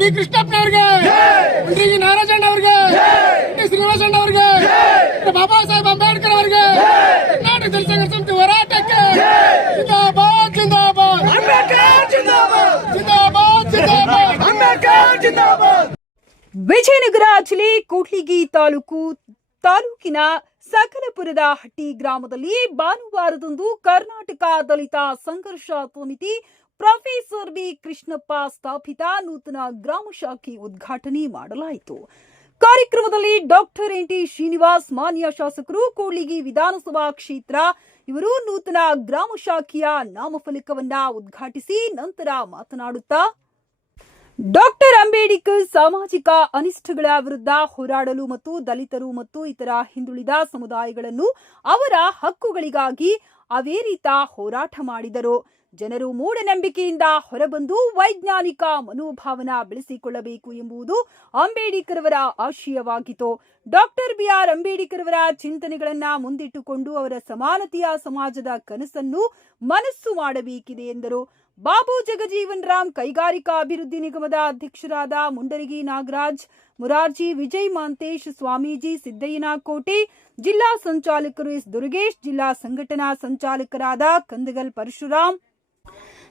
B ಕೃಷ್ಣಪ್ಪನವ್ರಿಗೆ, Mundrigi Narayana ಅವರಿಗೆ, ಶ್ರೀನಿವಾಸಣ್ಣ ಅವರಿಗೆ, ಬಾಬಾ ಸಾಹೇಬ್ ಅಂಬೇಡ್ಕರ್ ಅವರಿಗೆ, ಕರ್ನಾಟಕ ದಲಿತ ಸಂಘರ್ಷ ಸಮಿತಿ ಹೋರಾಟಕ್ಕೆ ಜಿಂದಾಬಾದ್ ಜಿಂದಾಬಾದ್ ಜಿಂದಾಬಾದ್ ಜಿಂದಾಬಾದ್ ಅಂಬೇಡ್ಕರ್ ಜಿಂದಾಬಾದ್. ವಿಜಯನಗರ ಜಿಲ್ಲೆ ಕೂಡ್ಲಿಗಿ ತಾಲೂಕಿನ ಸಕಲಪುರದ ಹಟ್ಟಿ ಗ್ರಾಮದಲ್ಲಿ ಭಾನುವಾರದಂದು ಕರ್ನಾಟಕ ದಲಿತ ಸಂಘರ್ಷ ಸಮಿತಿ ಪ್ರೊಫೆಸರ್ ಬಿ ಕೃಷ್ಣಪ್ಪ ಸ್ಥಾಪಿತ ನೂತನ ಗ್ರಾಮ ಶಾಖೆ ಉದ್ಘಾಟನೆ ಮಾಡಲಾಯಿತು. ಕಾರ್ಯಕ್ರಮದಲ್ಲಿ ಡಾಕ್ಟರ್ ಎನ್ ಟಿ ಶ್ರೀನಿವಾಸ್, ಮಾನ್ಯ ಶಾಸಕರು, ಕೂಡ್ಲಿಗಿ ವಿಧಾನಸಭಾ ಕ್ಷೇತ್ರ ಇವರು ನೂತನ ಗ್ರಾಮ ಶಾಖೆಯ ನಾಮಫಲಕವನ್ನ ಉದ್ಘಾಟಿಸಿ ನಂತರ ಮಾತನಾಡುತ್ತಾ, ಡಾಕ್ಟರ್ ಅಂಬೇಡ್ಕರ್ ಸಾಮಾಜಿಕ ಅನಿಷ್ಟಗಳ ವಿರುದ್ಧ ಹೋರಾಡಲು ಮತ್ತು ದಲಿತರು ಮತ್ತು ಇತರ ಹಿಂದುಳಿದ ಸಮುದಾಯಗಳನ್ನು ಅವರ ಹಕ್ಕುಗಳಿಗಾಗಿ ಅವೇರಿತ ಹೋರಾಟ ಮಾಡಿದರು. ಜನರು ಮೂಢನಂಬಿಕೆಯಿಂದ ಹೊರಬಂದು ವೈಜ್ಞಾನಿಕ ಮನೋಭಾವನ ಬೆಳೆಸಿಕೊಳ್ಳಬೇಕು ಎಂಬುದು ಅಂಬೇಡ್ಕರ್ ಅವರ ಆಶಯವಾಗಿತ್ತು. ಡಾಕ್ಟರ್ ಬಿಆರ್ ಅಂಬೇಡ್ಕರ್ ಅವರ ಚಿಂತನೆಗಳನ್ನ ಮುಂದಿಟ್ಟುಕೊಂಡು ಅವರ ಸಮಾನತೆಯ ಸಮಾಜದ ಕನಸನ್ನು ಮನಸ್ಸು ಮಾಡಬೇಕಿದೆ ಎಂದರು. ಬಾಬು ಜಗಜೀವನ್ ರಾಮ್ ಕೈಗಾರಿಕಾ ಅಭಿವೃದ್ಧಿ ನಿಗಮದ ಅಧ್ಯಕ್ಷರಾದ ಮುಂಡರಗಿ ನಾಗರಾಜ್, ಮುರಾರ್ಜಿ, ವಿಜಯ್ ಮಾಂತೇಶ್, ಸ್ವಾಮೀಜಿ, ಸಿದ್ದಯ್ಯನ ಕೋಟೆ, ಜಿಲ್ಲಾ ಸಂಚಾಲಕರು ಎಸ್ ದುರ್ಗೇಶ್, ಜಿಲ್ಲಾ ಸಂಘಟನಾ ಸಂಚಾಲಕರಾದ ಕಂದಗಲ್ ಪರಶುರಾಮ್,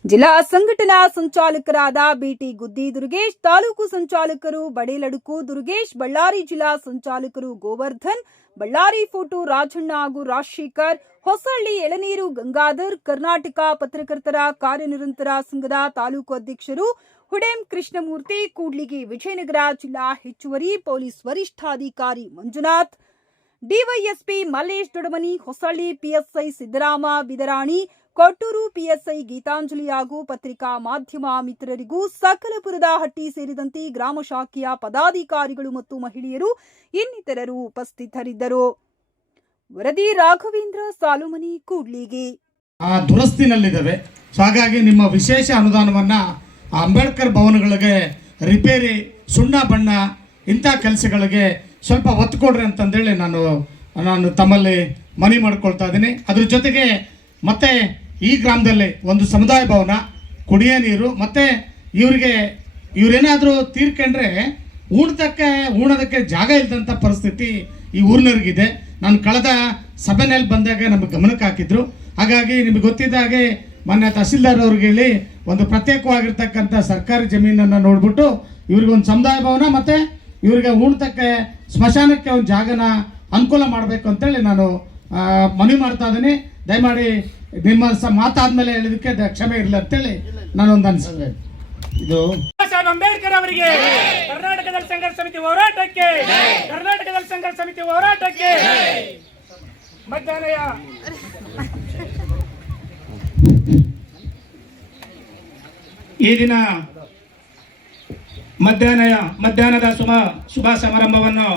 ಜಿಲ್ಲಾ ಸಂಘಟನಾ ಸಂಚಾಲಕರಾದ ಬಿಟಿ ಗುದ್ದಿ ದುರ್ಗೇಶ್, ತಾಲೂಕು ಸಂಚಾಲಕರು ಬಡೇಲಡುಕು ದುರ್ಗೇಶ್, ಬಳ್ಳಾರಿ ಜಿಲ್ಲಾ ಸಂಚಾಲಕರು ಗೋವರ್ಧನ್, ಬಳ್ಳಾರಿ ಫೋಟೋ ರಾಜಣ್ಣ ಹಾಗೂ ರಾಜಶೇಖರ್, ಹೊಸಳ್ಳಿ ಎಳನೀರು ಗಂಗಾಧರ್, ಕರ್ನಾಟಕ ಪತ್ರಕರ್ತರ ಕಾರ್ಯನಿರಂತರ ಸಂಘದ ತಾಲೂಕು ಅಧ್ಯಕ್ಷರು ಹುಡೇಂ ಕೃಷ್ಣಮೂರ್ತಿ, ಕೂಡ್ಲಿಗಿ ವಿಜಯನಗರ ಜಿಲ್ಲಾ ಹೆಚ್ಚುವರಿ ಪೊಲೀಸ್ ವರಿಷ್ಠಾಧಿಕಾರಿ ಮಂಜುನಾಥ್, ಡಿವೈಎಸ್ಪಿ ಮಲ್ಲೇಶ್ ದೊಡಮನಿ, ಹೊಸಳ್ಳಿ ಪಿಎಸ್ಐ ಸಿದ್ದರಾಮ ಬಿದರಾಣಿ, ಕೊಟ್ಟೂರು ಪಿಎಸ್ಐ ಗೀತಾಂಜಲಿ ಹಾಗೂ ಪತ್ರಿಕಾ ಮಾಧ್ಯಮ ಮಿತ್ರರಿಗೂ ಸಕಲಪುರದ ಹಟ್ಟಿ ಸೇರಿದಂತೆ ಗ್ರಾಮ ಶಾಖೆಯ ಪದಾಧಿಕಾರಿಗಳು ಮತ್ತು ಮಹಿಳೆಯರು ಇನ್ನಿತರರು ಉಪಸ್ಥಿತರಿದ್ದರು. ವರದಿ ರಾಘವೇಂದ್ರ ಸಾಲುಮನಿ, ಕೂಡ್ಲಿಗಿ. ದುರಸ್ತಿನಲ್ಲಿದ್ದಾವೆ. ಸೊ ಹಾಗಾಗಿ ನಿಮ್ಮ ವಿಶೇಷ ಅನುದಾನವನ್ನ ಅಂಬೇಡ್ಕರ್ ಭವನಗಳಿಗೆ ರಿಪೇರಿ, ಸುಣ್ಣ ಬಣ್ಣ ಇಂಥ ಕೆಲಸಗಳಿಗೆ ಸ್ವಲ್ಪ ಒತ್ತು ಕೊಡ್ರಿ ಅಂತಂದೇಳಿ ನಾನು ತಮ್ಮಲ್ಲಿ ಮನವಿ ಮಾಡ್ಕೊಳ್ತಾ ಇದ್ದೀನಿ. ಅದ್ರ ಜೊತೆಗೆ ಮತ್ತೆ ಈ ಗ್ರಾಮದಲ್ಲಿ ಒಂದು ಸಮುದಾಯ ಭವನ, ಕುಡಿಯೋ ನೀರು, ಮತ್ತು ಇವರೇನಾದರೂ ತೀರ್ಕೊಂಡ್ರೆ ಉಣೋದಕ್ಕೆ ಜಾಗ ಇಲ್ಲದಂಥ ಪರಿಸ್ಥಿತಿ ಈ ಊರಿನವ್ರಿಗಿದೆ. ನಾನು ಕಳೆದ ಸಭೆಯಲ್ಲಿ ಬಂದಾಗ ನಮಗೆ ಗಮನಕ್ಕೆ ಹಾಕಿದ್ರು. ಹಾಗಾಗಿ ನಿಮಗೆ ಗೊತ್ತಿದ್ದ ಹಾಗೆ ಮಾನ್ಯ ತಹಸೀಲ್ದಾರ್ ಅವ್ರಿಗೆ ಹೇಳಿ ಒಂದು ಪ್ರತ್ಯೇಕವಾಗಿರ್ತಕ್ಕಂಥ ಸರ್ಕಾರಿ ಜಮೀನನ್ನು ನೋಡ್ಬಿಟ್ಟು ಇವ್ರಿಗೆ ಒಂದು ಸಮುದಾಯ ಭವನ ಮತ್ತು ಇವರಿಗೆ ಉಣ್ತಕ್ಕೆ ಸ್ಮಶಾನಕ್ಕೆ ಒಂದು ಜಾಗನ ಅನುಕೂಲ ಮಾಡಬೇಕು ಅಂತೇಳಿ ನಾನು ಮನವಿ ಮಾಡ್ತಾ ಇದ್ದೀನಿ. ದಯಮಾಡಿ ನಿಮ್ಮ ಮಾತಾದ್ಮೇಲೆ ಹೇಳಿದಕ್ಕೆ ಕ್ಷಮೆ ಇರಲಿ ಅಂತೇಳಿ ನಾನೊಂದು ಅನ್ಸಿದೆ. ಇದು ಅಂಬೇಡ್ಕರ್ ಅವರಿಗೆ, ಕರ್ನಾಟಕದಲ್ಲಿ ಸಂಘರ್ಷ ಸಮಿತಿ ಹೋರಾಟಕ್ಕೆ, ಕರ್ನಾಟಕದಲ್ಲಿ ಸಂಘರ್ಷ ಸಮಿತಿ ಹೋರಾಟಕ್ಕೆ. ಮಧ್ಯಾಹ್ನ ಈ ದಿನ ಮಧ್ಯಾಹ್ನದ ಶುಭ ಸಮಾರಂಭವನ್ನು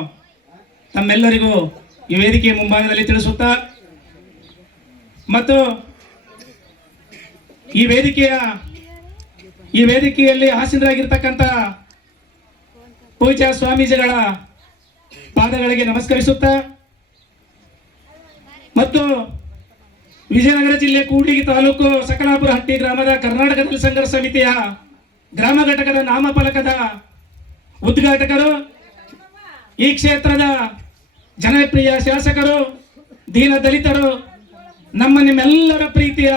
ತಮ್ಮೆಲ್ಲರಿಗೂ ಈ ವೇದಿಕೆಯ ಮುಂಭಾಗದಲ್ಲಿ ತಿಳಿಸುತ್ತಾ ಮತ್ತು ಈ ವೇದಿಕೆಯಲ್ಲಿ ಆಸೀನರಾಗಿರ್ತಕ್ಕಂಥ ಪೂಜ್ಯ ಸ್ವಾಮೀಜಿಗಳ ಪಾದಗಳಿಗೆ ನಮಸ್ಕರಿಸುತ್ತಾ ಮತ್ತು ವಿಜಯನಗರ ಜಿಲ್ಲೆ ಕೂಡ್ಲಿಗಿ ತಾಲೂಕು ಸಕಲಾಪುರ ಹಟ್ಟಿ ಗ್ರಾಮದ ಕರ್ನಾಟಕದಲ್ಲಿ ಸಂಘರ್ಷ ಸಮಿತಿಯ ಗ್ರಾಮ ಘಟಕದ ನಾಮಫಲಕದ ಉದ್ಘಾಟಕರು, ಈ ಕ್ಷೇತ್ರದ ಜನಪ್ರಿಯ ಶಾಸಕರು, ದೀನ ದಲಿತರು, ನಿಮ್ಮೆಲ್ಲರ ಪ್ರೀತಿಯ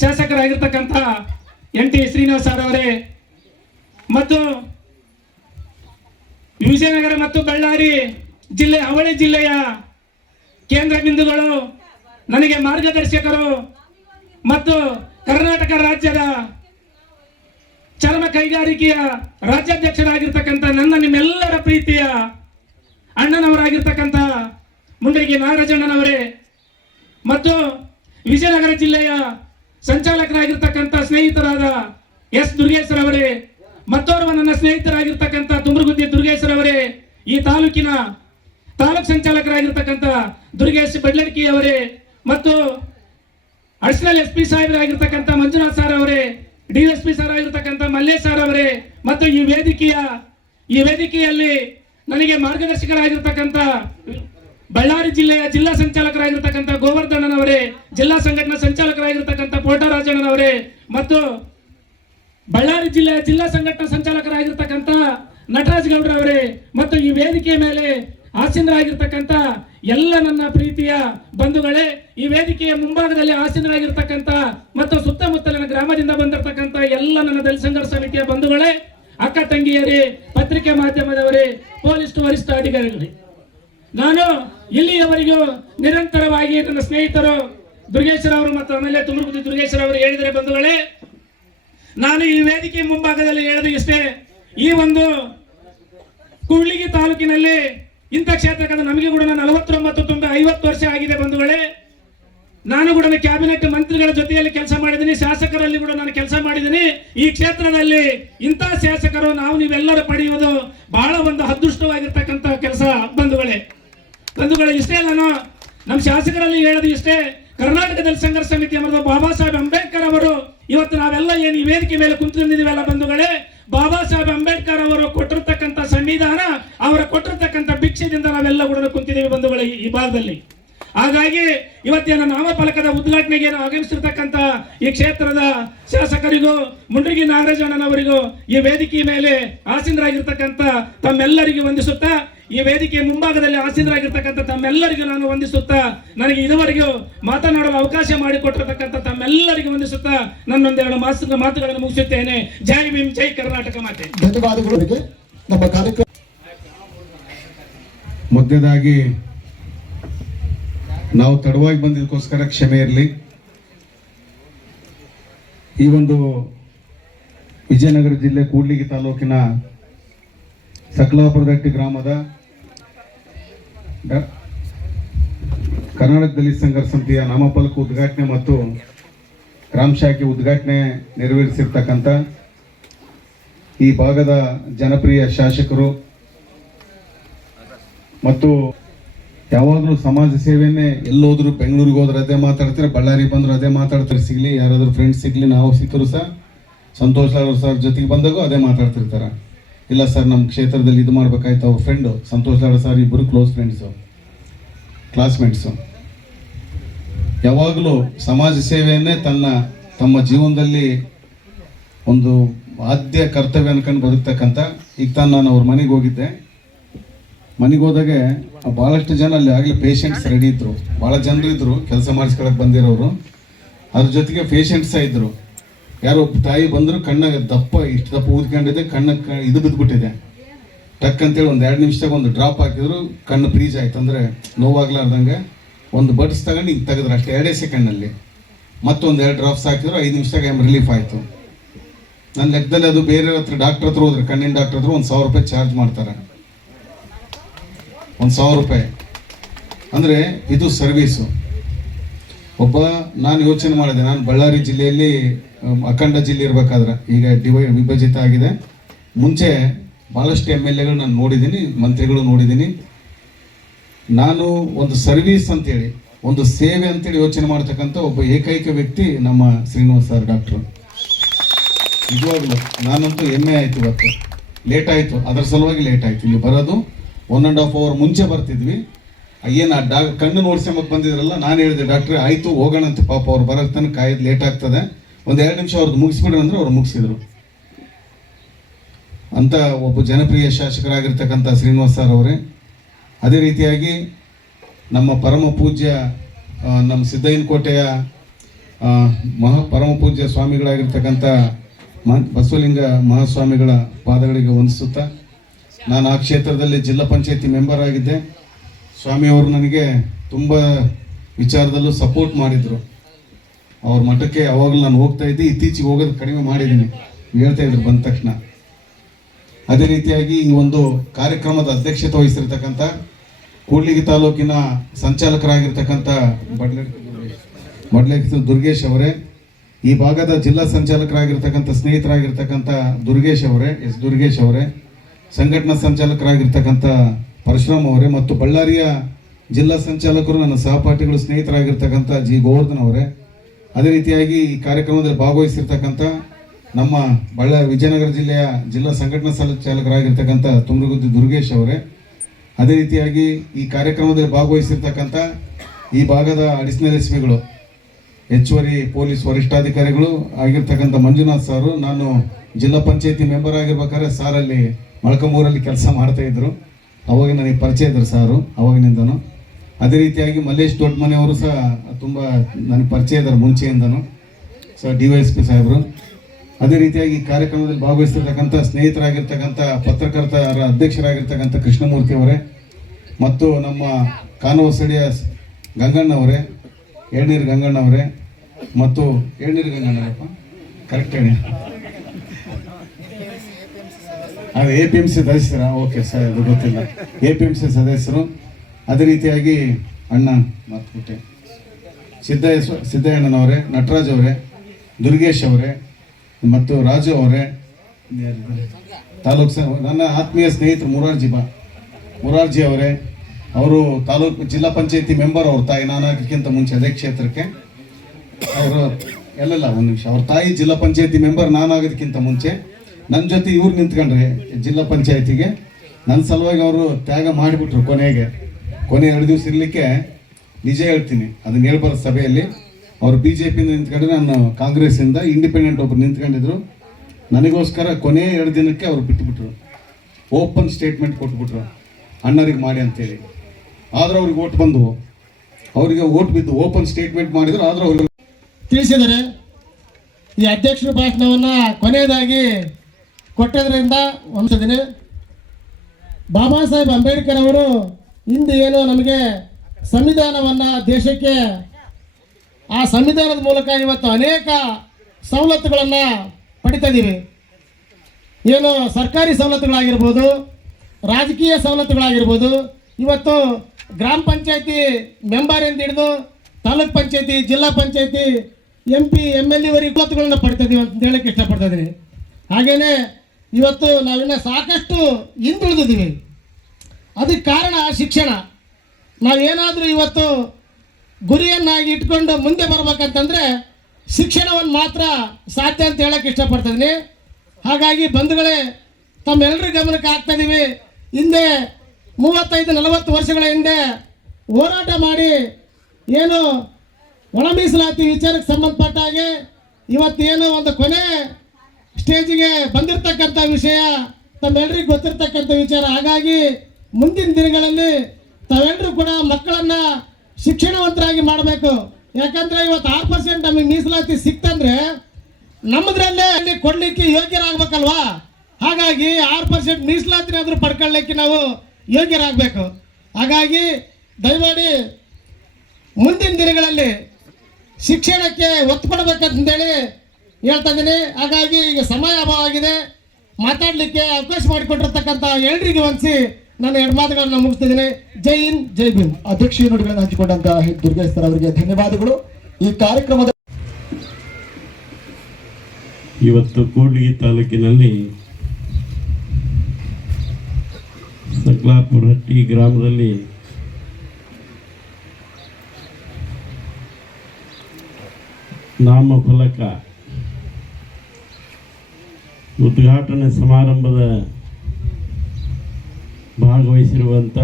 ಶಾಸಕರಾಗಿರ್ತಕ್ಕಂಥ ಎನ್ ಟಿ ಶ್ರೀನಿವಾಸ್ ಅವರೇ ಮತ್ತು ವಿಜಯನಗರ ಮತ್ತು ಬಳ್ಳಾರಿ ಜಿಲ್ಲೆ, ಅವಳಿ ಜಿಲ್ಲೆಯ ಕೇಂದ್ರ ಬಿಂದುಗಳು, ನನಗೆ ಮಾರ್ಗದರ್ಶಕರು ಮತ್ತು ಕರ್ನಾಟಕ ರಾಜ್ಯದ ಚರ್ಮ ಕೈಗಾರಿಕೆಯ ರಾಜ್ಯಾಧ್ಯಕ್ಷರಾಗಿರ್ತಕ್ಕಂಥ ನಿಮ್ಮೆಲ್ಲರ ಪ್ರೀತಿಯ ಅಣ್ಣನವರಾಗಿರ್ತಕ್ಕಂಥ ಮುಂಡರಗಿ ನಾಗರಾಜಣ್ಣನವರೇ ಮತ್ತು ವಿಜಯನಗರ ಜಿಲ್ಲೆಯ ಸಂಚಾಲಕರಾಗಿರ್ತಕ್ಕಂಥ ಸ್ನೇಹಿತರಾದ ಎಸ್ ದುರ್ಗೇಶ್ವರವರೇ, ಮತ್ತೋರ್ವ ನನ್ನ ಸ್ನೇಹಿತರಾಗಿರ್ತಕ್ಕಂಥ ತುಮ್ರಗುದ್ದಿ ದುರ್ಗೇಶ್ವರವರೇ, ಈ ತಾಲೂಕಿನ ತಾಲೂಕು ಸಂಚಾಲಕರಾಗಿರ್ತಕ್ಕಂಥ ದುರ್ಗೇಶ್ ಬಡ್ಲಡ್ಕಿ ಅವರೇ ಮತ್ತು ಅಡಿಷನಲ್ ಎಸ್ ಪಿ ಸಾಹೇಬರಾಗಿರ್ತಕ್ಕಂಥ ಮಂಜುನಾಥ್ ಸರ್ ಅವರೇ, ಡಿಎಸ್ಪಿ ಸರ್ ಆಗಿರ್ತಕ್ಕಂಥ ಮಲ್ಲೇಶ್ ಸರ್ ಅವರೇ ಮತ್ತು ಈ ವೇದಿಕೆಯಲ್ಲಿ ನನಗೆ ಮಾರ್ಗದರ್ಶಕರಾಗಿರ್ತಕ್ಕಂಥ ಬಳ್ಳಾರಿ ಜಿಲ್ಲೆಯ ಜಿಲ್ಲಾ ಸಂಚಾಲಕರಾಗಿರ್ತಕ್ಕಂಥ ಗೋವರ್ಧನನವರೇ, ಜಿಲ್ಲಾ ಸಂಘಟನಾ ಸಂಚಾಲಕರಾಗಿರ್ತಕ್ಕಂಥ ಪೋಟ ರಾಜಣ್ಣನವರೇ ಮತ್ತು ಬಳ್ಳಾರಿ ಜಿಲ್ಲೆಯ ಜಿಲ್ಲಾ ಸಂಘಟನಾ ಸಂಚಾಲಕರಾಗಿರ್ತಕ್ಕಂಥ ನಟರಾಜ್ ಗೌಡ್ರವರೇ ಮತ್ತು ಈ ವೇದಿಕೆಯ ಮೇಲೆ ಆಸೀನರಾಗಿರ್ತಕ್ಕಂಥ ಎಲ್ಲ ನನ್ನ ಪ್ರೀತಿಯ ಬಂಧುಗಳೇ, ಈ ವೇದಿಕೆಯ ಮುಂಭಾಗದಲ್ಲಿ ಆಸೀನರಾಗಿರ್ತಕ್ಕಂಥ ಮತ್ತು ಸುತ್ತಮುತ್ತಲಿನ ಗ್ರಾಮದಿಂದ ಬಂದಿರತಕ್ಕಂಥ ಎಲ್ಲ ನನ್ನ ದಲಿತ ಸಂಘರ್ಷ ಸಮಿತಿಯ ಬಂಧುಗಳೇ, ಅಕ್ಕ ತಂಗಿಯರೇ, ಪತ್ರಿಕೆ ಮಾಧ್ಯಮದವರೇ, ಪೊಲೀಸ್ ವರಿಷ್ಠ ಅಧಿಕಾರಿಗಳೇ, ನಾನು ಇಲ್ಲಿಯವರೆಗೂ ನಿರಂತರವಾಗಿ ನನ್ನ ಸ್ನೇಹಿತರು ದುರ್ಗೇಶ್ವರವರು ಮತ್ತು ಆಮೇಲೆ ತುಮಕೂರು ದುರ್ಗೇಶ್ವರವರು ಹೇಳಿದರೆ ಬಂಧುಗಳೇ, ನಾನು ಈ ವೇದಿಕೆ ಮುಂಭಾಗದಲ್ಲಿ ಹೇಳೋದು ಇಷ್ಟೇ. ಈ ಒಂದು ಕೂಡ್ಲಿಗಿ ತಾಲೂಕಿನಲ್ಲಿ ಇಂಥ ಕ್ಷೇತ್ರಕ್ಕೆ ನಮಗೆ ಕೂಡ 49 ತುಂಬಿ 50 ವರ್ಷ ಆಗಿದೆ ಬಂಧುಗಳೇ. ನಾನು ಕೂಡ ಕ್ಯಾಬಿನೆಟ್ ಮಂತ್ರಿಗಳ ಜೊತೆಯಲ್ಲಿ ಕೆಲಸ ಮಾಡಿದ್ದೀನಿ, ಶಾಸಕರಲ್ಲಿ ಕೂಡ ನಾನು ಕೆಲಸ ಮಾಡಿದ್ದೀನಿ. ಈ ಕ್ಷೇತ್ರದಲ್ಲಿ ಇಂಥ ಶಾಸಕರು ನೀವೆಲ್ಲರೂ ಪಡೆಯುವುದು ಬಹಳ ಒಂದು ಅದೃಷ್ಟವಾಗಿರ್ತಕ್ಕಂಥ ಕೆಲಸ ಬಂಧುಗಳೇ. ಇಷ್ಟೇ ನಾನು ನಮ್ಮ ಶಾಸಕರಲ್ಲಿ ಹೇಳೋದು ಇಷ್ಟೇ. ಕರ್ನಾಟಕದಲ್ಲಿ ಸಂಘರ್ಷ ಸಮಿತಿ ಮತ್ತು ಬಾಬಾ ಸಾಹೇಬ್ ಅಂಬೇಡ್ಕರ್ ಅವರು ಇವತ್ತು ನಾವೆಲ್ಲ ಏನು ಈ ವೇದಿಕೆ ಮೇಲೆ ಕುಂತ್ಕೊಂಡಿದ್ದೀವಲ್ಲ ಬಂಧುಗಳೇ, ಬಾಬಾ ಸಾಹೇಬ್ ಅಂಬೇಡ್ಕರ್ ಅವರು ಕೊಟ್ಟಿರ್ತಕ್ಕಂಥ ಸಂವಿಧಾನ, ಅವರ ಕೊಟ್ಟಿರ್ತಕ್ಕಂಥ ಭಿಕ್ಷೆದಿಂದ ನಾವೆಲ್ಲ ಕೂಡ ಕುಂತಿದ್ದೀವಿ ಬಂಧುಗಳೇ ಈ ಭಾಗದಲ್ಲಿ. ಹಾಗಾಗಿ ಇವತ್ತಿನ ನಾಮಫಲಕದ ಉದ್ಘಾಟನೆಗೆ ಆಗಮಿಸಿರ್ತಕ್ಕಂಥ ಈ ಕ್ಷೇತ್ರದ ಶಾಸಕರಿಗೂ ಮುಂಡ್ರಿಗಿ ನಾಗರಾಜಣ್ಣನವರಿಗೂ ಈ ವೇದಿಕೆ ಮೇಲೆ ಆಸೀನರಾಗಿರ್ತಕ್ಕಂಥ ತಮ್ಮೆಲ್ಲರಿಗೂ ವಂದಿಸುತ್ತಾ, ಈ ವೇದಿಕೆ ಮುಂಭಾಗದಲ್ಲಿ ಆಸೀನರಾಗಿರ್ತಕ್ಕಂಥ ತಮ್ಮೆಲ್ಲರಿಗೂ ನಾನು ವಂದಿಸುತ್ತಾ, ನನಗೆ ಇದುವರೆಗೂ ಮಾತನಾಡಲು ಅವಕಾಶ ಮಾಡಿಕೊಟ್ಟಿರ್ತಕ್ಕಂಥ ತಮ್ಮೆಲ್ಲರಿಗೂ ವಂದಿಸುತ್ತಾ ನನ್ನೊಂದೆರಡು ಮಾತುಗಳನ್ನು ಮುಗಿಸುತ್ತೇನೆ. ಜೈ ಭೀಮ್, ಜೈ ಕರ್ನಾಟಕ ಮಾತೆ. ಧನ್ಯವಾದಗಳು. ನಮ್ಮ ಕಾರ್ಯಕ್ರಮ ಮೊದಲನೇದಾಗಿ ನಾವು ತಡವಾಗಿ ಬಂದಿದ್ದಕ್ಕೋಸ್ಕರ ಕ್ಷಮೆ ಇರಲಿ. ಈ ಒಂದು ವಿಜಯನಗರ ಜಿಲ್ಲೆ ಕೂಡ್ಲಿಗಿ ತಾಲೂಕಿನ ಸಕಲಾಪುರದಟ್ಟಿ ಗ್ರಾಮದ ಕರ್ನಾಟಕ ದಲಿತ ಸಂಘರ್ಷ ಸಮಿತಿಯ ನಾಮಫಲಕ ಉದ್ಘಾಟನೆ ಮತ್ತು ಗ್ರಾಮ ಶಾಖೆ ಉದ್ಘಾಟನೆ ನೆರವೇರಿಸಿರ್ತಕ್ಕಂಥ ಈ ಭಾಗದ ಜನಪ್ರಿಯ ಶಾಸಕರು ಮತ್ತು ಯಾವಾಗಲೂ ಸಮಾಜ ಸೇವೆಯನ್ನೇ ಎಲ್ಲೋದ್ರು, ಬೆಂಗಳೂರಿಗೆ ಹೋದ್ರೆ ಅದೇ ಮಾತಾಡ್ತಾರೆ, ಬಳ್ಳಾರಿಗೆ ಬಂದ್ರು ಅದೇ ಮಾತಾಡ್ತಾರೆ. ಸಿಗ್ಲಿ ಯಾರಾದ್ರೂ ಫ್ರೆಂಡ್ಸ್ ಸಿಗ್ಲಿ, ನಾವು ಸಿಕ್ಕರು ಸಹ ಸಂತೋಷ್ ಲಾಡ್ ಸರ್ ಜೊತೆಗೆ ಬಂದಾಗೂ ಅದೇ ಮಾತಾಡ್ತಿರ್ತಾರೆ. ಇಲ್ಲ ಸರ್ ನಮ್ಮ ಕ್ಷೇತ್ರದಲ್ಲಿ ಇದು ಮಾಡ್ಬೇಕಾಯ್ತು, ಅವ್ರ ಫ್ರೆಂಡು ಸಂತೋಷ್ ಲಾಡ್ ಸರ್ ಇಬ್ಬರು ಕ್ಲೋಸ್ ಫ್ರೆಂಡ್ಸು, ಕ್ಲಾಸ್ಮೇಟ್ಸು. ಯಾವಾಗಲೂ ಸಮಾಜ ಸೇವೆಯನ್ನೇ ತಮ್ಮ ಜೀವನದಲ್ಲಿ ಒಂದು ಆದ್ಯ ಕರ್ತವ್ಯ ಅನ್ಕೊಂಡು ಬದುಕ್ತಕ್ಕಂಥ. ಈಗ ತಾನು ನಾನು ಅವ್ರ ಮನೆಗೆ ಹೋಗಿದ್ದೆ. ಮನೆಗೆ ಹೋದಾಗೆ ಭಾಳಷ್ಟು ಜನ ಅಲ್ಲಿ ಆಗಲೇ ಪೇಷಂಟ್ಸ್ ರೆಡಿ ಇದ್ರು, ಭಾಳ ಜನರು ಇದ್ರು ಕೆಲಸ ಮಾಡಿಸ್ಕೊಳಕ್ಕೆ ಬಂದಿರೋರು. ಅದ್ರ ಜೊತೆಗೆ ಪೇಷಂಟ್ಸ್ ಇದ್ರು. ಯಾರೋ ಒಬ್ಬ ತಾಯಿ ಬಂದರು, ಕಣ್ಣಾಗ ಇಷ್ಟು ದಪ್ಪ ಊದ್ಕೊಂಡಿದೆ, ಕಣ್ಣಕ್ಕೆ ಇದು ಬಿದ್ದುಬಿಟ್ಟಿದೆ. ಟಕ್ ಅಂತೇಳಿ ಒಂದು 2 ನಿಮಿಷದಾಗ ಒಂದು ಡ್ರಾಪ್ ಹಾಕಿದ್ರು, ಕಣ್ಣು ಫ್ರೀಜ್ ಆಯ್ತು. ಅಂದರೆ ನೋವಾಗ್ಲಾರ್ದಂಗೆ ಒಂದು ಬಡ್ಸ್ ತಗೊಂಡು ಹಿಂಗೆ ತೆಗೆದ್ರು ಅಷ್ಟೇ 2 ಸೆಕೆಂಡ್ನಲ್ಲಿ. ಮತ್ತೊಂದು 2 ಡ್ರಾಪ್ಸ್ ಹಾಕಿದ್ರು, 5 ನಿಮಿಷದಾಗ ರಿಲೀಫ್ ಆಯಿತು. ನನ್ನ ಲೆಕ್ಕದಲ್ಲಿ ಅದು ಬೇರೆ ಡಾಕ್ಟರ್ ಹತ್ರ ಹೋದ್ರೆ, ಕಣ್ಣಿನ ಡಾಕ್ಟರ್ ಹತ್ರ 1,000 ರೂಪಾಯಿ ಚಾರ್ಜ್ ಮಾಡ್ತಾರೆ. 1,000 ರೂಪಾಯಿ ಅಂದರೆ ಇದು ಸರ್ವೀಸು. ನಾನು ಯೋಚನೆ ಮಾಡಿದೆ, ನಾನು ಬಳ್ಳಾರಿ ಜಿಲ್ಲೆಯಲ್ಲಿ ಅಖಂಡ ಜಿಲ್ಲೆ ಇರಬೇಕಾದ್ರೆ, ಈಗ ವಿಭಜಿತ ಆಗಿದೆ. ಮುಂಚೆ ಭಾಳಷ್ಟು MLAಗಳು ನಾನು ನೋಡಿದ್ದೀನಿ, ಮಂತ್ರಿಗಳು ನೋಡಿದ್ದೀನಿ. ನಾನು ಒಂದು ಸರ್ವೀಸ್ ಅಂತೇಳಿ, ಒಂದು ಸೇವೆ ಅಂತೇಳಿ ಯೋಚನೆ ಮಾಡ್ತಕ್ಕಂಥ ಒಬ್ಬ ಏಕೈಕ ವ್ಯಕ್ತಿ ನಮ್ಮ ಶ್ರೀನಿವಾಸ್ ಸರ್ ಡಾಕ್ಟ್ರು. ನಿಜವಾಗ್ಲೂ ನಾನಂತೂ ಹೆಮ್ಮೆ ಆಯಿತು. ಇವತ್ತು ಲೇಟ್ ಆಯಿತು, ಅದರ ಸಲುವಾಗಿ ಲೇಟ್ ಆಯಿತು. ಇಲ್ಲಿ ಬರೋದು 1.5 hour ಮುಂಚೆ ಬರ್ತಿದ್ವಿ. ಏನು ಕಣ್ಣು ನೋಡ್ಸ್ಕೊಂಬಕ್ಕೆ ಬಂದಿದ್ರಲ್ಲ, ನಾನು ಹೇಳಿದೆ ಡಾಕ್ಟ್ರೆ ಆಯಿತು ಹೋಗೋಣಂತೆ, ಪಾಪ ಅವ್ರು ಬರೋಕ್ಕೆ ತನಕ ಕಾಯ್ದು ಲೇಟ್ ಆಗ್ತದೆ, ಒಂದು 2 ನಿಮಿಷ ಅವ್ರದ್ದು ಮುಗಿಸ್ಬಿಡ್ರಿ ಅಂದ್ರೆ ಅವ್ರು ಮುಗಿಸಿದ್ರು. ಅಂತ ಒಬ್ಬ ಜನಪ್ರಿಯ ಶಾಸಕರಾಗಿರ್ತಕ್ಕಂಥ ಶ್ರೀನಿವಾಸ್ ಸರ್ ಅವರೇ. ಅದೇ ರೀತಿಯಾಗಿ ನಮ್ಮ ಪರಮ ಪೂಜ್ಯ ನಮ್ಮ ಸಿದ್ದಯ್ಯನಕೋಟೆಯ ಪರಮ ಪೂಜ್ಯ ಸ್ವಾಮಿಗಳಾಗಿರ್ತಕ್ಕಂಥ ಬಸವಲಿಂಗ ಮಹಾಸ್ವಾಮಿಗಳ ಪಾದಗಳಿಗೆ ವಂದಿಸುತ್ತಾ, ನಾನು ಆ ಕ್ಷೇತ್ರದಲ್ಲಿ ಜಿಲ್ಲಾ ಪಂಚಾಯತಿ ಮೆಂಬರ್ ಆಗಿದ್ದೆ. ಸ್ವಾಮಿಯವರು ನನಗೆ ತುಂಬ ವಿಚಾರದಲ್ಲೂ ಸಪೋರ್ಟ್ ಮಾಡಿದರು. ಅವ್ರ ಮಠಕ್ಕೆ ಯಾವಾಗಲೂ ನಾನು ಹೋಗ್ತಾ ಇದ್ದೆ, ಇತ್ತೀಚೆಗೆ ಹೋಗೋದು ಕಡಿಮೆ ಮಾಡಿದ್ದೀನಿ ಹೇಳ್ತಾ ಇದ್ರು ಬಂದ ತಕ್ಷಣ. ಅದೇ ರೀತಿಯಾಗಿ ಈ ಒಂದು ಕಾರ್ಯಕ್ರಮದ ಅಧ್ಯಕ್ಷತೆ ವಹಿಸಿರ್ತಕ್ಕಂಥ ಕೂಡ್ಲಿಗಿ ತಾಲೂಕಿನ ಸಂಚಾಲಕರಾಗಿರ್ತಕ್ಕಂಥ ಬಡ್ಲೇಕಿ ದುರ್ಗೇಶ್ ಅವರೇ, ಈ ಭಾಗದ ಜಿಲ್ಲಾ ಸಂಚಾಲಕರಾಗಿರ್ತಕ್ಕಂಥ ಸ್ನೇಹಿತರಾಗಿರ್ತಕ್ಕಂಥ ದುರ್ಗೇಶ್ ಅವರೇ, ಸಂಘಟನಾ ಸಂಚಾಲಕರಾಗಿರ್ತಕ್ಕಂಥ ಪರಶುರಾಮ್ ಅವರೇ ಮತ್ತು ಬಳ್ಳಾರಿಯ ಜಿಲ್ಲಾ ಸಂಚಾಲಕರು ನನ್ನ ಸಹಪಾಠಿಗಳು ಸ್ನೇಹಿತರಾಗಿರ್ತಕ್ಕಂಥ ಜಿ ಗೋವರ್ಧನ್ ಅವರೇ. ಅದೇ ರೀತಿಯಾಗಿ ಈ ಕಾರ್ಯಕ್ರಮದಲ್ಲಿ ಭಾಗವಹಿಸಿರ್ತಕ್ಕಂಥ ನಮ್ಮ ವಿಜಯನಗರ ಜಿಲ್ಲೆಯ ಜಿಲ್ಲಾ ಸಂಘಟನಾ ಸಂಚಾಲಕರಾಗಿರ್ತಕ್ಕಂಥ ತುಮಕೂರು ದುರ್ಗೇಶ್ ಅವರೇ. ಅದೇ ರೀತಿಯಾಗಿ ಈ ಕಾರ್ಯಕ್ರಮದಲ್ಲಿ ಭಾಗವಹಿಸಿರ್ತಕ್ಕಂಥ ಈ ಭಾಗದ ಅಡಿಷನಲ್ ಎಸ್ ಪಿಗಳು ಹೆಚ್ಚುವರಿ ಪೊಲೀಸ್ ವರಿಷ್ಠಾಧಿಕಾರಿಗಳು ಆಗಿರ್ತಕ್ಕಂಥ ಮಂಜುನಾಥ್ ಸಾರು, ನಾನು ಜಿಲ್ಲಾ ಪಂಚಾಯತಿ ಮೆಂಬರ್ ಆಗಿರ್ಬೇಕಾದ್ರೆ ಸಾರಲ್ಲಿ ಮೊಳಕಮೂರಲ್ಲಿ ಕೆಲಸ ಮಾಡ್ತಾಯಿದ್ರು. ಅವಾಗ ನನಗೆ ಪರಿಚಯ ಇದ್ರು ಸಾರು ಅವಾಗಿನಿಂದನು. ಅದೇ ರೀತಿಯಾಗಿ ಮಲ್ಲೇಶ್ ದೊಡ್ಡಮನೆಯವರು ಸಹ ತುಂಬ ನನಗೆ ಪರಿಚಯ ಇದ್ದಾರೆ ಮುಂಚೆಯಿಂದನು, DYSP ಸಾಹೇಬರು. ಅದೇ ರೀತಿಯಾಗಿ ಈ ಕಾರ್ಯಕ್ರಮದಲ್ಲಿ ಭಾಗವಹಿಸಿರ್ತಕ್ಕಂಥ ಸ್ನೇಹಿತರಾಗಿರ್ತಕ್ಕಂಥ ಪತ್ರಕರ್ತರ ಅಧ್ಯಕ್ಷರಾಗಿರ್ತಕ್ಕಂಥ ಕೃಷ್ಣಮೂರ್ತಿ ಅವರೇ ಮತ್ತು ನಮ್ಮ ಕಾನವಸಡಿಯ ಗಂಗಣ್ಣವರೇ, ಎಳ್ನೀರು ಗಂಗಣ್ಣವರೇ ಮತ್ತು ಎಳ್ನೀರು ಗಂಗಣ್ಣಪ್ಪ ಕರೆಕ್ಟ್ ಹೇಳಿ, ಅದು APMC ಸದಸ್ಯರ, ಓಕೆ ಸರ್, ಅದು ಗೊತ್ತಿಲ್ಲ, APMC ಸದಸ್ಯರು. ಅದೇ ರೀತಿಯಾಗಿ ಅಣ್ಣ ಮರ್ತ್ಬಿಟ್ಟೆ, ಸಿದ್ದಯ್ಯಣ್ಣನವರೇ, ನಟರಾಜ್ ಅವರೇ, ದುರ್ಗೇಶ್ ಅವರೇ ಮತ್ತು ರಾಜು ಅವರೇ, ತಾಲೂಕು ನನ್ನ ಆತ್ಮೀಯ ಸ್ನೇಹಿತರು ಮುರಾರ್ಜಿ ಅವರೇ, ಅವರು ಜಿಲ್ಲಾ ಪಂಚಾಯತಿ ಮೆಂಬರ್. ಅವ್ರ ತಾಯಿ ನಾನಾಗಕ್ಕಿಂತ ಮುಂಚೆ ಅದೇ ಕ್ಷೇತ್ರಕ್ಕೆ ಅವರು ಒಂದು ನಿಮಿಷ, ಅವ್ರ ತಾಯಿ ಜಿಲ್ಲಾ ಪಂಚಾಯತಿ ಮೆಂಬರ್ ನಾನಾಗೋದಕ್ಕಿಂತ ಮುಂಚೆ ನನ್ನ ಜೊತೆ ಇವ್ರು ನಿಂತ್ಕೊಂಡ್ರೆ ಜಿಲ್ಲಾ ಪಂಚಾಯತಿಗೆ. ನನ್ನ ಸಲುವಾಗಿ ಅವರು ತ್ಯಾಗ ಮಾಡಿಬಿಟ್ರು. ಕೊನೆ 2 ದಿವಸ ಇರಲಿಕ್ಕೆ ನಿಜ ಹೇಳ್ತೀನಿ, ಅದನ್ನ ಹೇಳ್ಬಾರ್ದು ಸಭೆಯಲ್ಲಿ. ಅವರು BJPಯಿಂದ ನಿಂತ್ಕೊಂಡ್ರೆ, ನಾನು ಕಾಂಗ್ರೆಸ್ಸಿಂದ ಇಂಡಿಪೆಂಡೆಂಟ್ ಒಬ್ಬರು ನಿಂತ್ಕೊಂಡಿದ್ರು. ನನಗೋಸ್ಕರ ಕೊನೆ 2 ದಿನಕ್ಕೆ ಅವ್ರು ಬಿಟ್ಟುಬಿಟ್ರು, ಓಪನ್ ಸ್ಟೇಟ್ಮೆಂಟ್ ಕೊಟ್ಬಿಟ್ರು ಅಣ್ಣರಿಗೆ ಮಾಡಿ ಅಂತೇಳಿ. ಆದ್ರೆ ಅವ್ರಿಗೆ ಓಟ್ ಬಂದವು, ಅವರಿಗೆ ಓಟ್ ಬಿದ್ದು ಓಪನ್ ಸ್ಟೇಟ್ಮೆಂಟ್ ಮಾಡಿದ್ರು. ಆದ್ರೆ ಅವ್ರಿಗೆ ತಿಳಿಸಿದರೆ ಈ ಅಧ್ಯಕ್ಷರ ಭಾಷಣವನ್ನು ಕೊನೆಯದಾಗಿ ಕೊಟ್ಟದ್ರಿಂದ ಒಂದ್ಸದಿನ ಬಾಬಾ ಸಾಹೇಬ್ ಅಂಬೇಡ್ಕರ್ ಅವರು ಇಂದು ಏನು ನಮಗೆ ಸಂವಿಧಾನವನ್ನು ದೇಶಕ್ಕೆ, ಆ ಸಂವಿಧಾನದ ಮೂಲಕ ಇವತ್ತು ಅನೇಕ ಸವಲತ್ತುಗಳನ್ನು ಪಡಿತಾ ಇದ್ದೀವಿ. ಏನು ಸರ್ಕಾರಿ ಸವಲತ್ತುಗಳಾಗಿರ್ಬೋದು, ರಾಜಕೀಯ ಸವಲತ್ತುಗಳಾಗಿರ್ಬೋದು, ಇವತ್ತು ಗ್ರಾಮ ಪಂಚಾಯತಿ ಮೆಂಬರಿಂದ ಹಿಡಿದು ತಾಲೂಕ್ ಪಂಚಾಯತಿ, ಜಿಲ್ಲಾ ಪಂಚಾಯತಿ, MP MLA ವರೆಗೆ ಸವಲತ್ತುಗಳನ್ನ ಪಡಿತಾ ಇದೀವಿ ಅಂತ ಹೇಳಕ್ಕೆ ಇಷ್ಟಪಡ್ತಾ ಇದ್ದೀನಿ. ಹಾಗೇನೆ ಇವತ್ತು ನಾವಿನ್ನ ಸಾಕಷ್ಟು ಹಿಂದುಳಿದಿದ್ದೀವಿ. ಅದಕ್ಕೆ ಕಾರಣ ಶಿಕ್ಷಣ. ನಾವೇನಾದರೂ ಇವತ್ತು ಗುರಿಯನ್ನಾಗಿ ಇಟ್ಕೊಂಡು ಮುಂದೆ ಬರ್ಬೇಕಂತಂದರೆ ಶಿಕ್ಷಣವನ್ನು ಮಾತ್ರ ಸಾಧ್ಯ ಅಂತ ಹೇಳಕ್ಕೆ ಇಷ್ಟಪಡ್ತಾ ಇದ್ದೀನಿ. ಹಾಗಾಗಿ ಬಂಧುಗಳೇ, ತಮ್ಮೆಲ್ಲರ ಗಮನಕ್ಕೆ ಆಗ್ತಾ ಇದ್ದೀವಿ. ಹಿಂದೆ 35-40 ವರ್ಷಗಳ ಹಿಂದೆ ಹೋರಾಟ ಮಾಡಿ ಏನು ಒಳ ಮೀಸಲಾತಿ ವಿಚಾರಕ್ಕೆ ಸಂಬಂಧಪಟ್ಟ ಹಾಗೆ ಇವತ್ತೇನು ಒಂದು ಕೊನೆ ಸ್ಟೇಜಿಗೆ ಬಂದಿರತಕ್ಕಂಥ ವಿಷಯ ತಮ್ಮೆಲ್ಲರಿಗೂ ಗೊತ್ತಿರ್ತಕ್ಕಂಥ ವಿಚಾರ. ಹಾಗಾಗಿ ಮುಂದಿನ ದಿನಗಳಲ್ಲಿ ತಾವೆಲ್ಲರೂ ಕೂಡ ಮಕ್ಕಳನ್ನು ಶಿಕ್ಷಣವಂತರಾಗಿ ಮಾಡಬೇಕು. ಯಾಕಂದರೆ ಇವತ್ತು 6% ನಮಗೆ ಮೀಸಲಾತಿ ಸಿಕ್ತಂದ್ರೆ ನಮ್ಮದ್ರಲ್ಲೇ ಕೊಡಲಿಕ್ಕೆ ಯೋಗ್ಯರಾಗಬೇಕಲ್ವಾ. ಹಾಗಾಗಿ 6% ಮೀಸಲಾತಿನಾದರೂ ಪಡ್ಕೊಳ್ಳಿಕ್ಕೆ ನಾವು ಯೋಗ್ಯರಾಗಬೇಕು. ಹಾಗಾಗಿ ದಯಮಾಡಿ ಮುಂದಿನ ದಿನಗಳಲ್ಲಿ ಶಿಕ್ಷಣಕ್ಕೆ ಒತ್ತು ಕೊಡಬೇಕಂತೇಳಿ ಹೇಳ್ತಾ ಇದ್ದೀನಿ. ಹಾಗಾಗಿ ಈಗ ಸಮಯ ಅಭಾವ ಆಗಿದೆ, ಮಾತಾಡಲಿಕ್ಕೆ ಅವಕಾಶ ಮಾಡಿಕೊಟ್ಟಿರ್ತಕ್ಕಂಥ ಎಲ್ರಿಗೂ ವಂದಿಸಿ ನಾನು 2 ಮಾತುಗಳನ್ನು ಮುಗಿಸ್ತಿದ್ದೀನಿ. ಜೈ ಹಿಂದ್, ಜೈ ಭೀಮ್. ಅಧ್ಯಕ್ಷೀಯ ನುಡಿಗಳನ್ನು ಹಂಚಿಕೊಂಡಂತಹ ದುರ್ಗೇಶ್ ಸರ್ ಅವರಿಗೆ ಧನ್ಯವಾದಗಳು. ಈ ಕಾರ್ಯಕ್ರಮದ ಇವತ್ತು ಕೂಡ್ಲಿಗಿ ತಾಲೂಕಿನಲ್ಲಿ ಸಕಲಾಪುರಹಟ್ಟಿ ಗ್ರಾಮದಲ್ಲಿ ನಾಮಫಲಕ ಉದ್ಘಾಟನೆ ಸಮಾರಂಭದ ಭಾಗವಹಿಸಿರುವಂಥ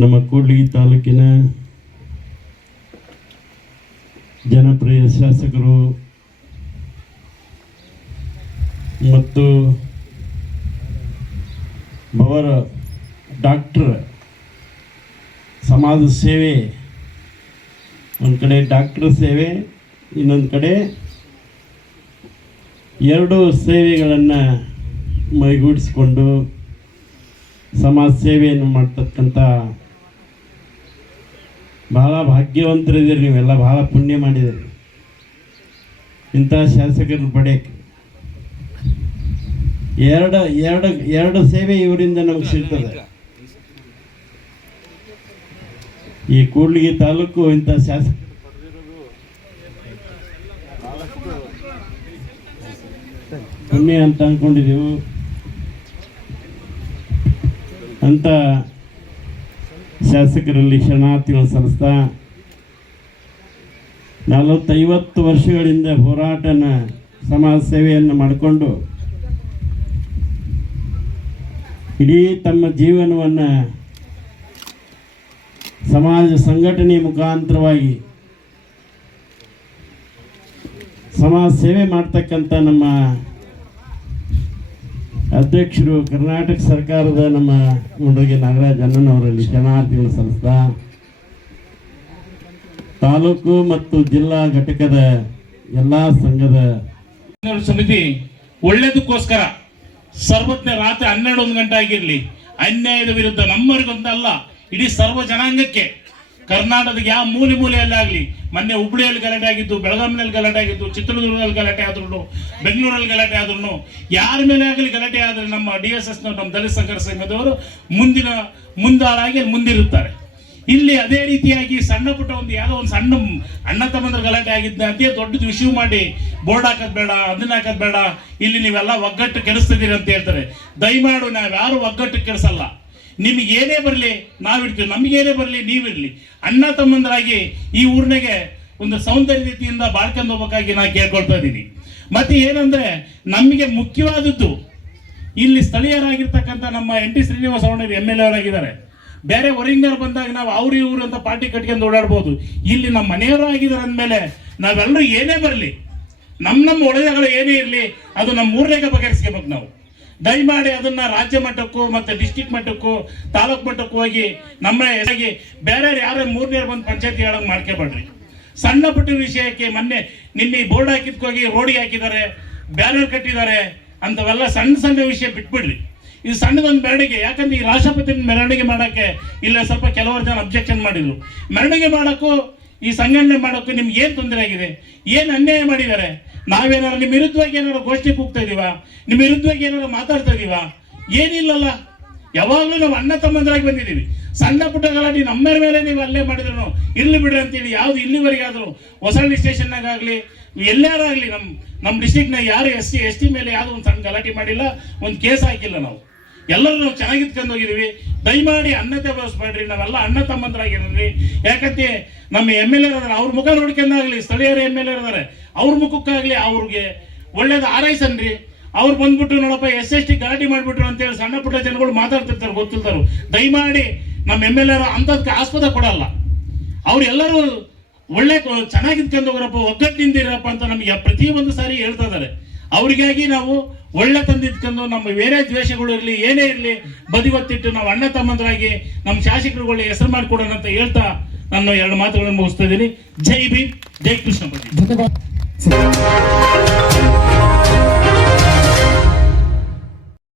ನಮ್ಮ ಕೂಡ್ಲಿಗಿ ತಾಲೂಕಿನ ಜನಪ್ರಿಯ ಶಾಸಕರು ಮತ್ತು ಅವರ ಡಾಕ್ಟರ್, ಸಮಾಜ ಸೇವೆ ಒಂದು ಕಡೆ ಡಾಕ್ಟರ್ ಸೇವೆ, ಇನ್ನೊಂದು ಕಡೆ 2 ಸೇವೆಗಳನ್ನು ಮೈಗೂಡಿಸಿಕೊಂಡು ಸಮಾಜ ಸೇವೆಯನ್ನು ಮಾಡ್ತಕ್ಕಂಥ ಭಾಳ ಭಾಗ್ಯವಂತರಿದ್ದೀರಿ. ನೀವೆಲ್ಲ ಭಾಳ ಪುಣ್ಯ ಮಾಡಿದ್ದೀರಿ. ಇಂಥ ಶಾಸಕರನ್ನು ಪಡೆಯಕ್ಕೆ ಎರಡು ಸೇವೆ ಇವರಿಂದ ನಮ್ಗೆ ಸಿಗ್ತದೆ. ಈ ಕೂಡ್ಲಿಗಿ ತಾಲೂಕು ಇಂಥ ಶಾಸಕ ಪುಣ್ಯ ಅಂತ ಅಂದ್ಕೊಂಡಿದ್ದೀವಿ. ಅಂತ ಶಾಸಕರಲ್ಲಿ ಶರಣಾರ್ಥಿಗಳು ಸಲ್ಲಿಸ್ತಾ 40-50 ವರ್ಷಗಳಿಂದ ಹೋರಾಟನ ಸಮಾಜ ಸೇವೆಯನ್ನು ಮಾಡಿಕೊಂಡು ಇಡೀ ತಮ್ಮ ಜೀವನವನ್ನು ಸಮಾಜ ಸಂಘಟನೆ ಮುಖಾಂತರವಾಗಿ ಸಮಾಜ ಸೇವೆ ಮಾಡ್ತಕ್ಕಂಥ ನಮ್ಮ ಅಧ್ಯಕ್ಷರು ಕರ್ನಾಟಕ ಸರ್ಕಾರದ ನಮ್ಮ ಮುಂಡರಗಿ ನಾಗರಾಜ್ ಅಣ್ಣನವರಲ್ಲಿ ಶರಣಾರ್ಥಿಗಳು ಸಲ್ಲಿಸ್ತಾ ತಾಲೂಕು ಮತ್ತು ಜಿಲ್ಲಾ ಘಟಕದ ಎಲ್ಲ ಸಂಘದ ಸಮಿತಿ ಒಳ್ಳೇದಕ್ಕೋಸ್ಕರ ಸರ್ವಜ್ಞ ರಾತ್ರಿ 12 ಗಂಟೆ ಆಗಿರಲಿ ಅನ್ಯಾಯದ ವಿರುದ್ಧ ನಮ್ಮವರಿಗೊಂದಲ್ಲ ಇಡೀ ಸರ್ವ ಜನಾಂಗಕ್ಕೆ ಕರ್ನಾಟಕದ ಯಾವ ಮೂಲೆಯಲ್ಲಾಗಲಿ ಮೊನ್ನೆ ಹುಬ್ಬಳ್ಳಿಯಲ್ಲಿ ಗಲಾಟೆ ಆಗಿದ್ದು, ಬೆಳಗಾವಿನಲ್ಲಿ ಗಲಾಟೆ ಆಗಿದ್ದು, ಚಿತ್ರದುರ್ಗದಲ್ಲಿ ಗಲಾಟೆ ಆದ್ರೂ, ಬೆಂಗಳೂರಲ್ಲಿ ಗಲಾಟೆ ಆದ್ರೂ, ಯಾರ ಮೇಲೆ ಆಗಲಿ ಗಲಾಟೆ ಆದರೆ ನಮ್ಮ DSS ನಮ್ಮ ದಲಿತ ಸಂಘರ್ಷ ಸಂಘದವರು ಮುಂದಾಳಾಗಿ ಮುಂದಿರುತ್ತಾರೆ. ಇಲ್ಲಿ ಅದೇ ರೀತಿಯಾಗಿ ಸಣ್ಣ ಪುಟ್ಟ ಯಾವುದೋ ಒಂದು ಸಣ್ಣ ಅಣ್ಣ ತಮ್ಮಂದ್ರ ಗಲಾಟೆ ಆಗಿದ್ದ ಅದೇ ದೊಡ್ಡದು ಇಶ್ಯೂ ಮಾಡಿ ಬೋರ್ಡ್ ಹಾಕೋದು ಬೇಡ, ಅದನ್ನ ಹಾಕೋದು ಬೇಡ, ಇಲ್ಲಿ ನೀವೆಲ್ಲ ಒಗ್ಗಟ್ಟು ಕೆಡಿಸ್ತಿದ್ದೀರಿ ಅಂತ ಹೇಳ್ತಾರೆ. ದಯಮಾಡು ನಾವ್ಯಾರು ಒಗ್ಗಟ್ಟು ಕೆಡಿಸಲ್ಲ. ನಿಮಗೆ ಏನೇ ಬರಲಿ ನಾವಿರ್ತೀವಿ, ನಮಗೇನೇ ಬರಲಿ ನೀವಿರಲಿ. ಅಣ್ಣ ತಮ್ಮಂದರಾಗಿ ಈ ಊರಿನಾಗೆ ಒಂದು ಸೌಂದರ್ಯ ರೀತಿಯಿಂದ ಬಾಳ್ಕೊಂಡು ಹೋಗ್ಬೇಕಾಗಿ ನಾನು ಕೇಳ್ಕೊಳ್ತಾ ಇದ್ದೀನಿ. ಮತ್ತೆ ಏನಂದ್ರೆ ನಮಗೆ ಮುಖ್ಯವಾದದ್ದು ಇಲ್ಲಿ ಸ್ಥಳೀಯರಾಗಿರ್ತಕ್ಕಂಥ ನಮ್ಮ NT ಶ್ರೀನಿವಾಸ ಅವರು MLA ಅವರಾಗಿದ್ದಾರೆ. ಬೇರೆ ಹೊರಗಿನವ್ರು ಬಂದಾಗ ನಾವು ಇವ್ರು ಅಂತ ಪಾರ್ಟಿ ಕಟ್ಕೊಂಡು ಓಡಾಡ್ಬೋದು. ಇಲ್ಲಿ ನಮ್ಮ ಮನೆಯವರು ಆಗಿದ್ದಾರೆ ಅಂದಮೇಲೆ ನಾವೆಲ್ಲರೂ ಏನೇ ಬರಲಿ, ನಮ್ಮ ಒಳ್ಳೆಯಗಳು ಏನೇ ಇರಲಿ ಅದು ನಮ್ಮ ಊರಿನಾಗೆ ಬಗೆಹರಿಸ್ಕೋಬೇಕು. ನಾವು ದಯಮಾಡಿ ಅದನ್ನ ರಾಜ್ಯ ಮಟ್ಟಕ್ಕೂ ಮತ್ತೆ ಡಿಸ್ಟಿಕ್ ಮಟ್ಟಕ್ಕೂ ತಾಲೂಕು ಮಟ್ಟಕ್ಕೂ ಹೋಗಿ ನಮ್ಮ ಹೆಸರಾಗಿ ಬೇರೆ ಯಾರು ಮೂರನೇರು ಬಂದು ಪಂಚಾಯತಿ ಹೇಳಂಗೆ ಮಾಡ್ಕೋಬೇಡ್ರಿ. ಸಣ್ಣ ಪುಟ್ಟ ವಿಷಯಕ್ಕೆ ನಿನ್ನೆ ಬೋರ್ಡ್ ಹಾಕಿದ್ಕೋಗಿ ರೋಡಿಗೆ ಹಾಕಿದ್ದಾರೆ, ಬ್ಯಾನರ್ ಕಟ್ಟಿದ್ದಾರೆ ಅಂತವೆಲ್ಲ ಸಣ್ಣ ವಿಷಯ ಬಿಟ್ಬಿಡ್ರಿ. ಇದು ಸಣ್ಣದೊಂದು ಮೆರವಣಿಗೆ. ಯಾಕಂದ್ರೆ ಈ ರಾಷ್ಟ್ರಪತಿ ಮೆರವಣಿಗೆ ಮಾಡೋಕ್ಕೆ ಇಲ್ಲ ಸ್ವಲ್ಪ ಕೆಲವರು ಜನ ಅಬ್ಜೆಕ್ಷನ್ ಮಾಡಿದ್ರು. ಮೆರವಣಿಗೆ ಮಾಡೋಕ್ಕೂ ಈ ಸಂಘಟನೆ ಮಾಡೋಕ್ಕೂ ನಿಮ್ಗೆ ಏನು ತೊಂದರೆ ಆಗಿದೆ, ಏನು ಅನ್ಯಾಯ ಮಾಡಿದ್ದಾರೆ? ನಾವೇನಾದ್ರು ನಿಮ್ಮ ವಿರುದ್ಧವಾಗಿ ಏನಾದ್ರು ಗೋಷ್ಠಿ ಕೂಗ್ತಾ ಇದೀವ, ನಿಮ್ಮ ವಿರುದ್ಧವಾಗಿ ಏನಾದ್ರು ಮಾತಾಡ್ತಾ ಇದೀವ? ಏನಿಲ್ಲಲ್ಲ. ಯಾವಾಗಲೂ ನಾವು ಅಣ್ಣ ತಮ್ಮಂದರಾಗಿ ಬಂದಿದ್ದೀವಿ. ಸಣ್ಣ ಪುಟ್ಟ ಗಲಾಟೆ ನಮ್ಮ ಮೇಲೆ ನೀವು ಅಲ್ಲೇ ಮಾಡಿದ್ರು ಇರ್ಲಿ ಬಿಡ್ರಿ ಅಂತೇಳಿ ಯಾವ್ದು ಇಲ್ಲಿವರೆಗಾದ್ರು ಹೊಸಳ್ಳಿ ಸ್ಟೇಷನ್ನಾಗಲಿ ಎಲ್ಲಾರಾಗಲಿ ನಮ್ಮ ಡಿಸ್ಟಿಕ್ನಾಗ ಯಾರು SC ಮೇಲೆ ಯಾವುದೋ ಒಂದು ಸಣ್ಣ ಗಲಾಟೆ ಮಾಡಿಲ್ಲ, ಒಂದು ಕೇಸ್ ಹಾಕಿಲ್ಲ. ನಾವು ಎಲ್ಲರೂ ನಾವು ಚೆನ್ನಾಗಿತ್ಕೊಂಡು ಹೋಗಿದ್ದೀವಿ. ದಯಮಾಡಿ ಅಣ್ಣತೆ ಬಳಸ್ಬೇಡ್ರಿ. ನಾವೆಲ್ಲ ಅಣ್ಣ ತಮ್ಮಂದರಾಗಿರ್ರಿ. ಯಾಕಂತೆ ನಮ್ಮ MLA ಇರೋದಾರೆ, ಅವ್ರ ಮುಖ ನೋಡ್ಕೊಂಡಾಗಲಿ, ಸ್ಥಳೀಯರ MLA ಇರೋದಾರೆ, ಅವ್ರ ಮುಖಕ್ಕಾಗಲಿ ಅವ್ರಿಗೆ ಒಳ್ಳೇದು ಆರೈಸನ್ರಿ. ಅವ್ರು ಬಂದ್ಬಿಟ್ಟು ನೋಡಪ್ಪ SST ಗಲಾಟೆ ಮಾಡಿಬಿಟ್ರು ಅಂತೇಳಿ ಸಣ್ಣ ಪುಟ್ಟ ಜನಗಳು ಮಾತಾಡ್ತಿರ್ತಾರೆ, ಗೊತ್ತಿರ್ತಾರೆ. ದಯಮಾಡಿ ನಮ್ಮ MLA ಅಂಥದಕ್ಕೆ ಆಸ್ಪದ ಕೊಡಲ್ಲ. ಅವ್ರೆಲ್ಲರೂ ಒಳ್ಳೆ ಚೆನ್ನಾಗಿದ್ಕೊಂಡು ಹೋಗ್ರಪ್ಪ, ಒಗ್ಗಟ್ಟಿನಿಂದಿರಪ್ಪ ಅಂತ ನಮಗೆ ಪ್ರತಿಯೊಂದು ಸಾರಿ ಹೇಳ್ತಾ ಇದ್ದಾರೆ. ಅವರಿಗಾಗಿ ನಾವು ಒಳ್ಳೆ ತಂದಿದ್ಕೊಂಡು ನಮ್ಮ ಬೇರೆ ದ್ವೇಷಗಳು ಇರಲಿ ಏನೇ ಇರಲಿ ಬದಿಗೊತ್ತಿಟ್ಟು ನಾವು ಅಣ್ಣ ತಮ್ಮಂದರಾಗಿ ನಮ್ಮ ಶಾಸಕರುಗಳ ಹೆಸರು ಮಾಡಿಕೊಡೋಣ ಅಂತ ಹೇಳ್ತಾ ನಾನು 2 ಮಾತುಗಳನ್ನು ಮುಗಿಸ್ತಾ ಇದ್ದೀನಿ. ಜೈ ಭೀಮ್, ಜೈ ಕೃಷ್ಣ. ಧನ್ಯವಾದ.